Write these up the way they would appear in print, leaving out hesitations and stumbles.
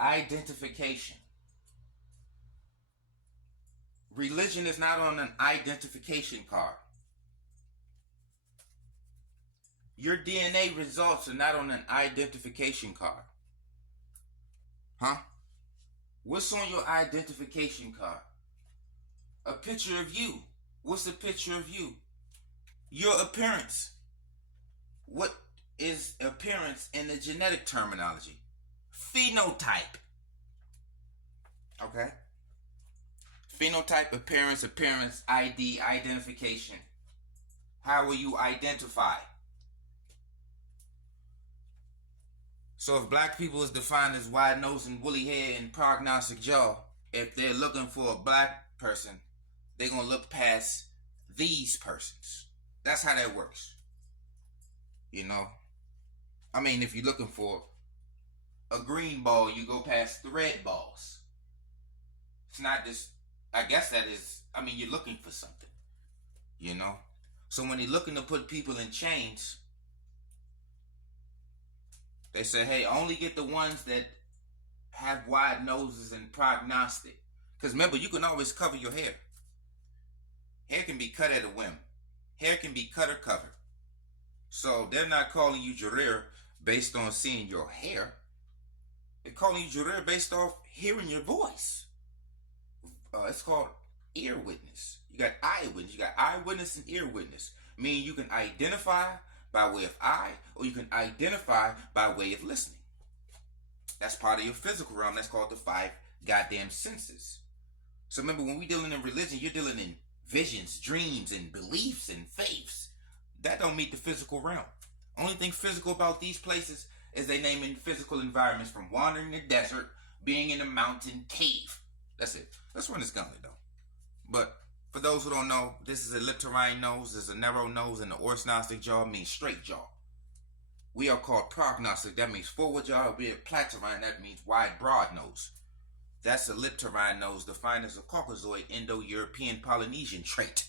Identification. Religion is not on an identification card. Your DNA results are not on an identification card. Huh? What's on your identification card? A picture of you. What's a picture of you? Your appearance. What is appearance in the genetic terminology? Phenotype. Okay? Phenotype, appearance, ID, identification. How will you identify? So if black people is defined as wide nose and woolly hair and prognostic jaw, if they're looking for a black person, they're going to look past these persons. That's how that works. You know? I mean, if you're looking for a green ball, you go past the red balls. It's not just, I guess that is, I mean, you're looking for something. You know? So when you're looking to put people in chains, they say, hey, only get the ones that have wide noses and prognostic. Because remember, you can always cover your hair. Hair can be cut at a whim. Hair can be cut or covered. So they're not calling you Jareer based on seeing your hair. They're calling you Jareer based off hearing your voice. It's called ear witness. You got eye witness. You got eyewitness and ear witness. Meaning you can identify by way of eye, or you can identify by way of listening. That's part of your physical realm. That's called the 5 goddamn senses. So remember, when we're dealing in religion, you're dealing in visions, dreams, and beliefs and faiths. That don't meet the physical realm. Only thing physical about these places is they name in physical environments, from wandering the desert, being in a mountain cave. That's it. Let's run this gauntlet though. But for those who don't know, this is a elliptorine nose, this is a narrow nose, and the orthognostic jaw means straight jaw. We are called prognostic, that means forward jaw. We are platurine, that means wide, broad nose. That's a elliptorine nose, defined as a Caucasoid Indo-European Polynesian trait.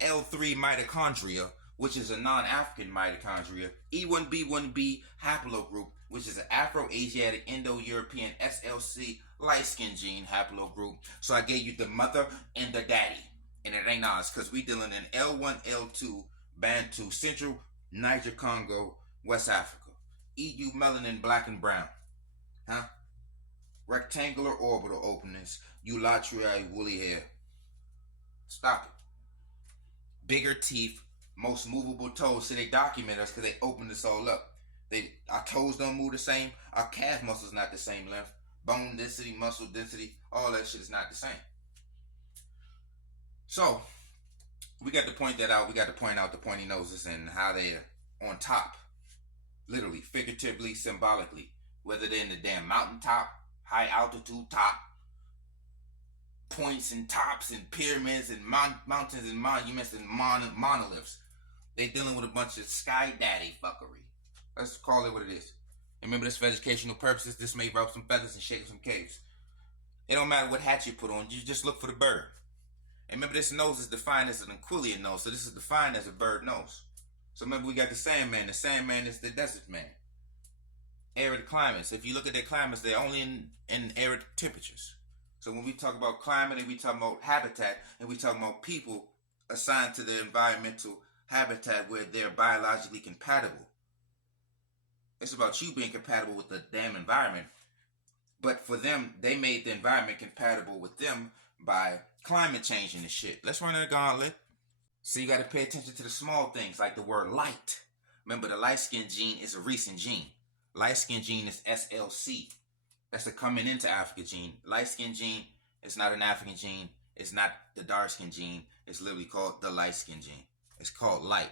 L3 mitochondria, which is a non-African mitochondria. E1B1B haplogroup, which is an Afro-Asiatic Indo-European SLC light-skin gene haplogroup. So I gave you the mother and the daddy. And it ain't ours, because we dealing in L1, L2, Bantu, Central, Niger, Congo, West Africa. EU melanin, black and brown. Huh? Rectangular orbital openings. Eulatriae, woolly hair. Stop it. Bigger teeth, most movable toes. So they document us because they open this all up. Our toes don't move the same. Our calf muscles not the same length. Bone density, muscle density, all that shit is not the same. So we got to point that out. We got to point out the pointy noses and how they're on top, literally, figuratively, symbolically. Whether they're in the damn mountaintop, high altitude top, points and tops and pyramids and mountains and monuments and monoliths. They dealing with a bunch of sky daddy fuckery. Let's call it what it is. And remember, this for educational purposes. This may rub some feathers and shake some caves. It don't matter what hat you put on. You just look for the bird. And remember, this nose is defined as an Aquilian nose. So this is defined as a bird nose. So remember, we got the Sandman. The Sandman is the desert man. Arid climates. If you look at their climates, they're only in arid temperatures. So when we talk about climate and we talk about habitat and we talk about people assigned to the environmental habitat where they're biologically compatible, it's about you being compatible with the damn environment. But for them, they made the environment compatible with them by climate changing and shit. Let's run a gauntlet. So you got to pay attention to the small things like the word light. Remember, the light skin gene is a recent gene. Light skin gene is SLC. That's a coming into Africa gene. Light skin gene is not an African gene. It's not the dark skin gene. It's literally called the light skin gene. It's called light.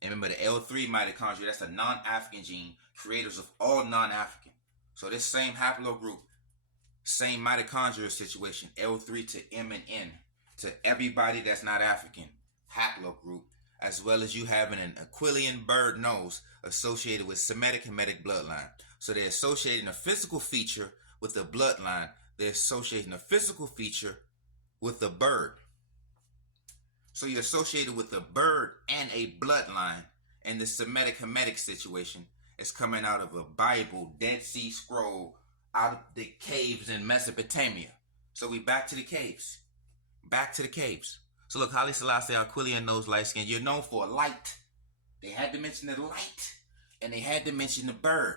And remember, the L3 mitochondria, that's a non-African gene, creators of all non-African. So this same haplogroup, same mitochondrial situation, L3 to M and N, to everybody that's not African, haplogroup, as well as you having an Aquilian bird nose associated with Semitic Hamitic bloodline. So they're associating a physical feature with the bloodline. They're associating a physical feature with the bird. So you're associated with a bird and a bloodline in the Semitic Hamitic situation. is coming out of a Bible, Dead Sea Scroll, out of the caves in Mesopotamia. So we back to the caves. Back to the caves. So look, Haile Selassie, Aquilian nose, light skin. You're known for light. They had to mention the light, and they had to mention the bird.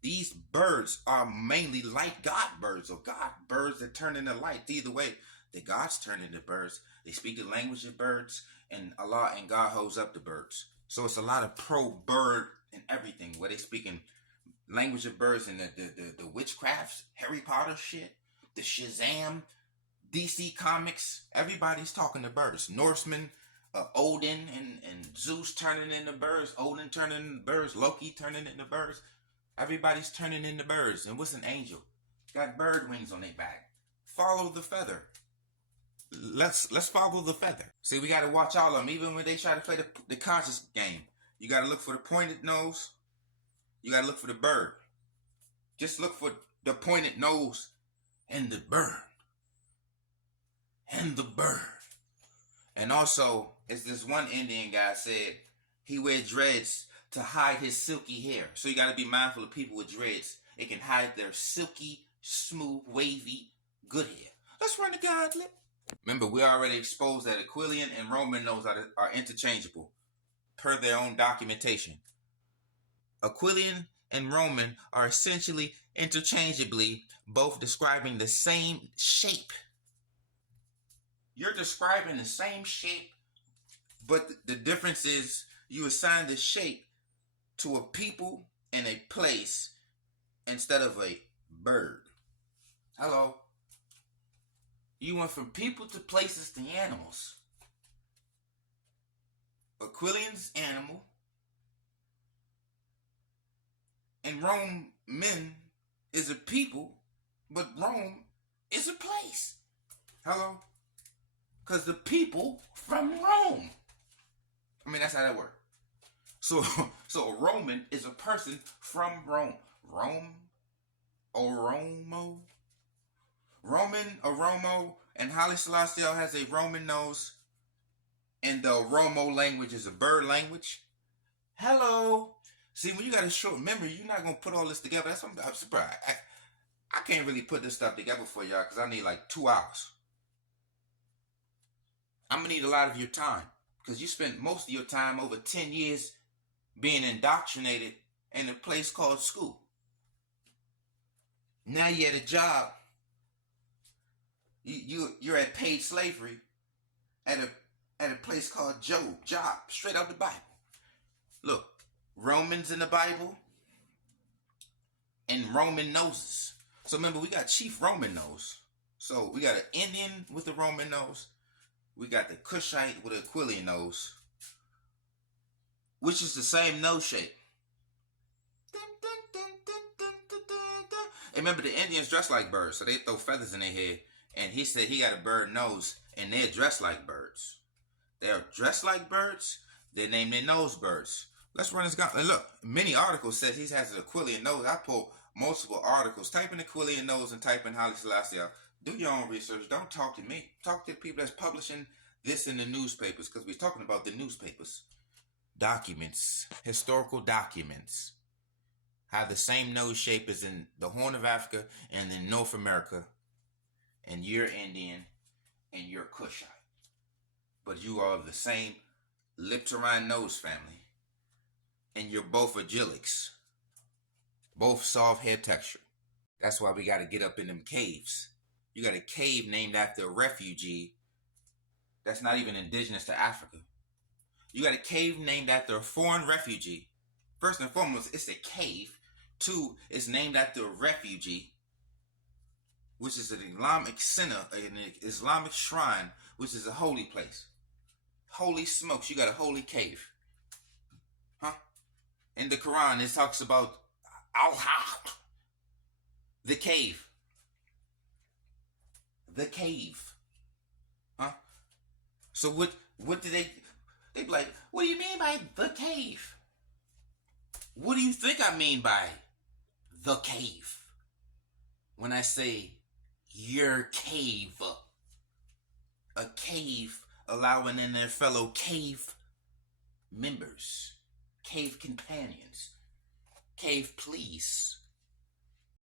These birds are mainly light god birds, or god birds that turn into light. Either way, the gods turn into birds. They speak the language of birds, and Allah and God holds up the birds. So it's a lot of pro-bird and everything, where they speaking language of birds and the witchcrafts, Harry Potter shit, the Shazam, DC Comics. Everybody's talking to birds. Norsemen, Odin and Zeus turning into birds. Odin turning into birds. Loki turning into birds. Everybody's turning into birds. And what's an angel? Got bird wings on their back. Follow the feather. Let's follow the feather. See, we got to watch all of them. Even when they try to play the conscious game, you got to look for the pointed nose. You got to look for the bird. Just look for the pointed nose and the bird. And the bird. And also, it's this one Indian guy said he wears dreads to hide his silky hair. So you got to be mindful of people with dreads. It can hide their silky, smooth, wavy, good hair. Let's run the gauntlet. Remember, we already exposed that Aquilian and Roman nose are interchangeable per their own documentation. Aquilian and Roman are essentially interchangeably both describing the same shape. You're describing the same shape, but the difference is you assign the shape to a people and a place instead of a bird. Hello? You went from people to places to animals. Aquilian's animal, and Roman is a people, but Rome is a place. Hello? Because the people from Rome. I mean, that's how that works. So a Roman is a person from Rome. Rome, Oromo. Roman, Oromo, and Haile Selassie has a Roman nose, and the Oromo language is a bird language. Hello. See, when you got a short memory, you're not going to put all this together. That's what I'm surprised. I can't really put this stuff together for y'all because I need like 2 hours. I'm going to need a lot of your time because you spent most of your time, over 10 years, being indoctrinated in a place called school. Now you're at a job. You're at paid slavery at a place called job, straight out the Bible. Look, Romans in the Bible and Roman noses. So remember, we got Chief Roman nose. So we got an Indian with a Roman nose. We got the Cushite with an Aquilian nose, which is the same nose shape. And remember, the Indians dress like birds, so they throw feathers in their head. And he said he got a bird nose, and they're dressed like birds. They're dressed like birds. They name their nose birds. Let's run this gauntlet. Look, many articles said he has an Aquilian nose. I pulled multiple articles. Type in Aquilian nose and type in Haile Selassie. Do your own research. Don't talk to me. Talk to the people that's publishing this in the newspapers, because we're talking about the newspapers. Documents, historical documents, have the same nose shape as in the Horn of Africa and in North America. And you're Indian, and you're Cushite. But you are of the same Lipterine nose family. And you're both Agilics. Both soft hair texture. That's why we got to get up in them caves. You got a cave named after a refugee that's not even indigenous to Africa. You got a cave named after a foreign refugee. First and foremost, it's a cave. 2, it's named after a refugee, which is an Islamic center, an Islamic shrine, which is a holy place. Holy smokes, you got a holy cave. Huh? In the Quran, it talks about Al-Haq, the cave. The cave. Huh? So what do they be like, what do you mean by the cave? What do you think I mean by the cave? When I say your cave. A cave allowing in their fellow cave members, cave companions. Cave, please.